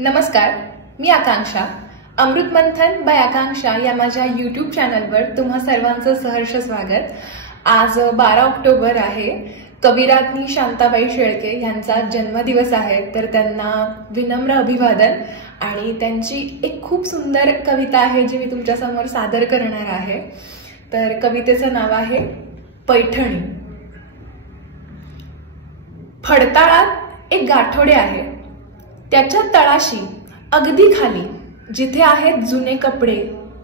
नमस्कार, मी आकांक्षा. अमृत मंथन बाय आकांक्षा या माझ्या YouTube चॅनलवर तुम्हा सर्वांचं सहर्ष स्वागत. आज 12 ऑक्टोबर आहे. कविराज्ञी शांताबाई शेळके यांचा जन्मदिवस आहे, तर त्यांना विनम्र अभिवादन. आणि त्यांची एक खूप सुंदर कविता आहे जी मी तुमच्या समोर सादर करणार आहे. तर कवितेचं नाव आहे पैठणी. फडताळात एक गाठोडे आहे, त्याच्या तळाशी अगदी खाली जिथे आहेत जुने कपडे,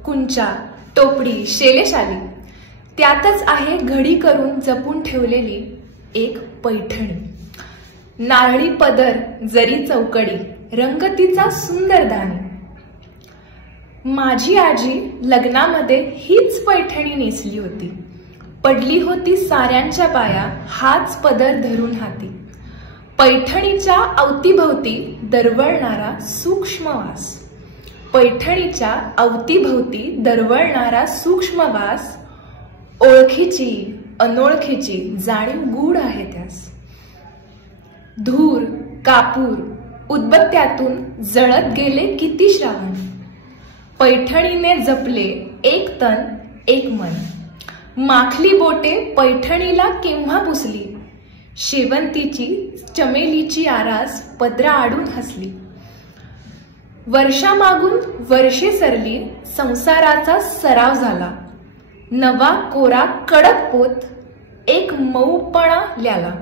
कुंचा, टोपडी, शेलेशाली, त्यातच आहे घडी करून जपून ठेवलेली एक पैठणी. नारळी पदर, जरी चौकडी, रंगतीचा सुंदर दाणी. माझी आजी लग्नामध्ये हीच पैठणी नेसली होती. पडली होती साऱ्यांच्या पाया हाच पदर धरून हाती. पैठणीच्या अवतीभवती दरवळणारा सूक्ष्म वास. पैठणीच्या अवतीभवती दरवळणारा सूक्ष्म वास. ओळखीची अनोळखीची जाणीव गूढ आहे त्यास. धूर, कापूर, उदबत्त्यातून जळत गेले किती श्रावण. पैठणीने जपले एक तन एक मन. माखली बोटे पैठणीला केव्हा पुसली. शेवंतीची चमेलीची आरास पदरा आडून हसली. वर्षामागून वर्षे सरली, संसाराचा सराव झाला. नवा कोरा कडक पोत एक मऊपणा ल्याला.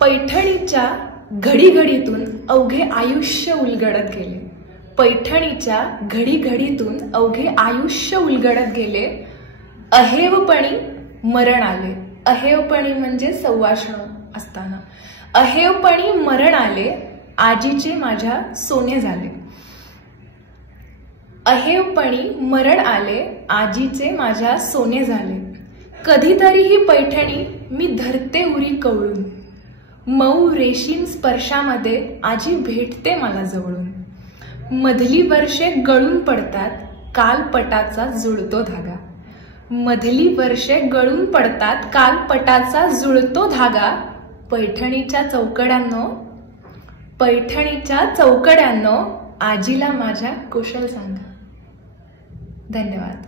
पैठणीच्या घडीघडीतून अवघे आयुष्य उलगडत गेले. पैठणीच्या घडीघडीतून अवघे आयुष्य उलगडत गेले. अहेवपणी मरण आले. अहेवपणी म्हणजे सवाष्ण असताना. अहेवपणी मरण आले, आजीचे माझ्या सोने झाले. अहेवपणी मरण आले, आजीचे माझ्या सोने झाले. कधीतरी ही पैठणी मी धरते उरी कवळून. मऊ रेशीम स्पर्शामध्ये आजी भेटते मला जवळून. मधली वर्षे गळून पडतात, कालपटाचा जुळतो धागा. मधली वर्षे गळून पडतात, कालपटाचा जुळतो धागा. पैठणीच्या चौकड्यांनो, पैठणीच्या चौकड्यांनो, आजीला माझ्या कुशल सांगा. धन्यवाद.